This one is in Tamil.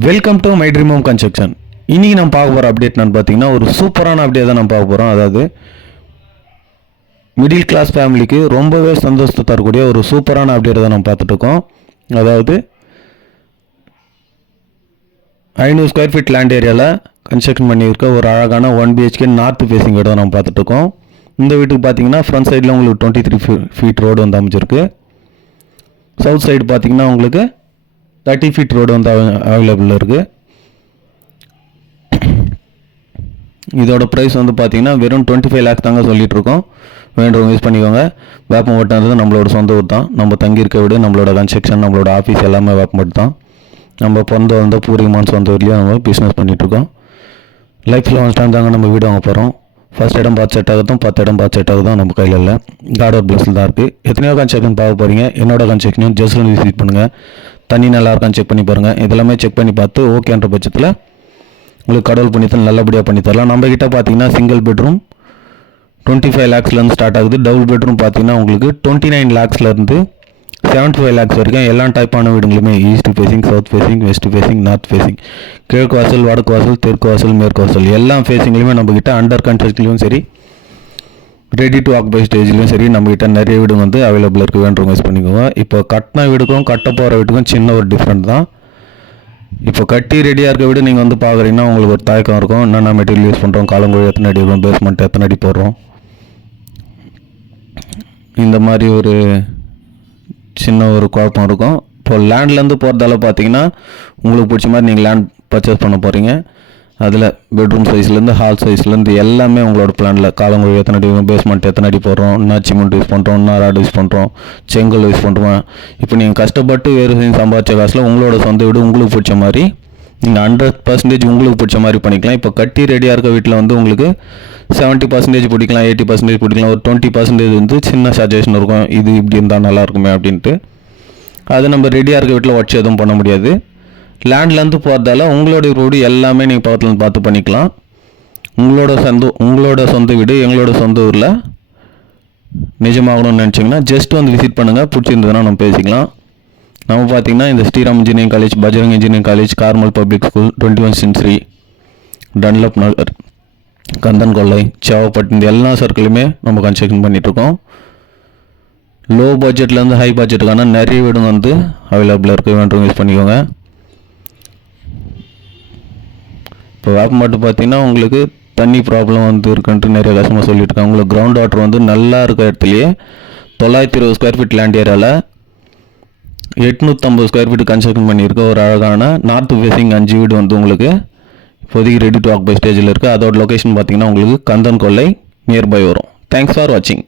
Welcome to my dream home construction. இன்றைக்கி நம்ம பார்க்க போகிற அப்டேட் நான் பார்த்தீங்கன்னா ஒரு சூப்பரான அப்டேட் தான் நம்ம பார்க்க போகிறோம். அதாவது மிடில் கிளாஸ் ஃபேமிலிக்கு ரொம்பவே சந்தோஷத்தை தரக்கூடிய ஒரு சூப்பரான அப்டேட் தான் நம்ம பார்த்துட்ருக்கோம். அதாவது 500 ஸ்கொயர் ஃபீட் லேண்ட் ஏரியாவில் கன்ஸ்ட்ரக்ஷன் பண்ணியிருக்க ஒரு அழகான 1 BHK நார்த் ஃபேஸிங் வீடு தான் நம்ம பார்த்துட்ருக்கோம். இந்த வீட்டுக்கு பார்த்தீங்கன்னா ஃப்ரண்ட் சைடில் உங்களுக்கு 23 ஃபீட் ரோடு வந்து அமைச்சிருக்கு. சவுத் சைடு பார்த்தீங்கன்னா உங்களுக்கு 30 ஃபீட் ரோடு வந்து அவைலபிள் இருக்குது. இதோட ப்ரைஸ் வந்து பார்த்தீங்கன்னா வெறும் 25 lakhs தாங்க சொல்லிகிட்ருக்கோம். வேண்டவங்க யூஸ் பண்ணிக்கோங்க. வேப்பம்பட்டுன்றது நம்மளோட சொந்த ஊர் தான். நம்ம தங்கியிருக்க வீடு, நம்மளோட கன்ஸ்ட்ரக்ஷன், நம்மளோட ஆஃபீஸ் எல்லாமே வேப்பம்பட்டு தான். நம்ம பிறந்த வந்த பூர்வீகமான சொந்த ஊர்லேயும் நம்ம பிஸ்னஸ் பண்ணிகிட்ருக்கோம். லைஃப்பில் ஒன் டைம் தாங்க நம்ம வீடு வாங்க போகிறோம். ஃபஸ்ட் இடம் பார்த்து செட் ஆகுதும் 10 இடம் பார்த்து செட் ஆகுதும் நம்ம கையில் இல்லை. கார்டோர் பிளஸில் தான் இருக்குது. எத்தனையோ கன்ஸ்ட்ரக்ஷன் பார்க்க போகிறீங்க. என்னோட கன்ஸ்ட்ரக்ஷனும் ஜஸ்ட் விசிட் பண்ணுங்கள். தண்ணி நல்லா இருக்கான்னு செக் பண்ணி பாருங்கள். இதெல்லாமே செக் பண்ணி பார்த்து ஓகேன்ற பட்சத்தில் உங்களுக்கு கடவுள் பண்ணித்தல் நல்லபடியாக பண்ணி தரலாம். நம்மக்கிட்ட பார்த்தீங்கன்னா சிங்கிள் பெட்ரூம் 25 lakhsலேருந்து ஸ்டார்ட் ஆகுது. டபுள் பெட்ரூம் பார்த்தீங்கன்னா உங்களுக்கு 29 lakhsலேருந்து 75 lakhs வரைக்கும் எல்லா டைப்பான வீடுங்களுமே east facing, south facing, west facing, north facing, கிழக்கு வாசல், வடக்கு வாசல், தெற்கு வாசல், மேற்கு வாசல் எல்லா ஃபேஸிங்லையுமே நம்மக்கிட்ட அண்டர் கன்ஸ்ட்ரக்ஷன்லையும் சரி, ரெடி டு ஆக்குபை ஸ்டேஜ்லையும் சரி நம்மகிட்ட நிறைய வீடு வந்து அவைலபிள் இருக்குது. வேண்டுறவங்க யூஸ் பண்ணிக்கோங்க. இப்போ கட்டின வீடுக்கும் கட்ட போகிற வீட்டுக்கும் சின்ன ஒரு டிஃப்ரெண்ட் தான். இப்போ கட்டி ரெடியாக இருக்க வீடு நீங்கள் வந்து பார்க்குறீங்கன்னா உங்களுக்கு ஒரு தயக்கம் இருக்கும். என்னென்ன மெட்டீரியல் யூஸ் பண்ணுறோம், காலங்குழி எத்தனை அடி வரும், பேஸ்மெண்ட் எத்தனை அடி போடுறோம், இந்த மாதிரி ஒரு சின்ன ஒரு குழப்பம் இருக்கும். இப்போ லேண்ட்லேருந்து போகிறதால பார்த்தீங்கன்னா உங்களுக்கு பிடிச்ச மாதிரி நீங்கள் லேண்ட் பர்ச்சேஸ் பண்ண போகிறீங்க. அதில் பெட்ரூம் சைஸ்லேருந்து ஹால் சைஸ்லேருந்து எல்லாமே உங்களோட பிளானில் காலங்குழி எத்தனை அடி, பேஸ்மெண்ட் எத்தனை அடி போடுறோம், என்ன சிமெண்ட் யூஸ் பண்ணுறோம், என்ன ராட் யூஸ் பண்ணுறோம், செங்கல் யூஸ் பண்ணுறோம். இப்போ நீங்கள் கஷ்டப்பட்டு வேறு சம்பாதிச்ச காசில் உங்களோட சொந்த வீடு உங்களுக்கு பிடிச்ச மாதிரி நீங்கள் 100% உங்களுக்கு பிடிச்ச மாதிரி பண்ணிக்கலாம். இப்போ கட்டி ரெடியாக இருக்க வீட்டில் வந்து உங்களுக்கு 70% பிடிக்கலாம், 80% பிடிக்கலாம், ஒரு 20% வந்து சின்ன சஜஷன் இருக்கும். இது இப்படி இருந்தால் நல்லா இருக்குமே அப்படின்ட்டு. அது நம்ம ரெடியாக இருக்க வீட்டில் வச்சு எதுவும் பண்ண முடியாது. லேண்ட்லேருந்து போகிறதால உங்களுடைய ரோடு எல்லாமே நீங்கள் பக்கத்தில் பார்த்து பண்ணிக்கலாம். உங்களோட சொந்த வீடு எங்களோட சொந்த ஊரில் நிஜமாகணும்னு நினச்சிங்கன்னா ஜஸ்ட் வந்து விசிட் பண்ணுங்கள். பிடிச்சிருந்ததுன்னா நம்ம பேசிக்கலாம். நம்ம பார்த்திங்கன்னா இந்த Sriram engineering college, Bajrang engineering college, Carmel public school, 21st century, Dunlop Nagar, Kandan Kollai, Sevappattu இந்த எல்லா சர்க்கிளுமே நம்ம கன்ஸ்ட்ரக்ஷன் பண்ணிகிட்ருக்கோம். லோ பட்ஜெட்லேருந்து ஹை பட்ஜெட்டுக்கான நிறைய வீடு வந்து அவைலபிளாக இருக்குது. வேண்டவங்க யூஸ் பண்ணிக்கோங்க. இப்போ வேப்பம்பட்டு பார்த்தீங்கன்னா உங்களுக்கு தண்ணி ப்ராப்ளம் வந்து இருக்குன்ட்டு நிறைய கஷ்டமாக சொல்லிட்டு இருக்காங்க. உங்களுக்கு கிரவுண்ட் வாட்டர் வந்து நல்லா இருக்க இடத்துலையே 920 ஸ்கொயர் ஃபீட் லேண்ட் ஏரியாவில் 850 ஸ்கொயர் ஃபீட் கன்ஸ்ட்ரக்ஷன் பண்ணியிருக்க ஒரு அழகான நார்த் ஃபேஸிங் 5 வீடு வந்து உங்களுக்கு இப்போதைக்கு ரெடி டு ஆக்குபை ஸ்டேஜில் இருக்குது. அதோட லொக்கேஷன் பார்த்தீங்கன்னா உங்களுக்கு கந்தன் கொல்லை நியர்பை வரும். தேங்க்ஸ் ஃபார் வாட்சிங்.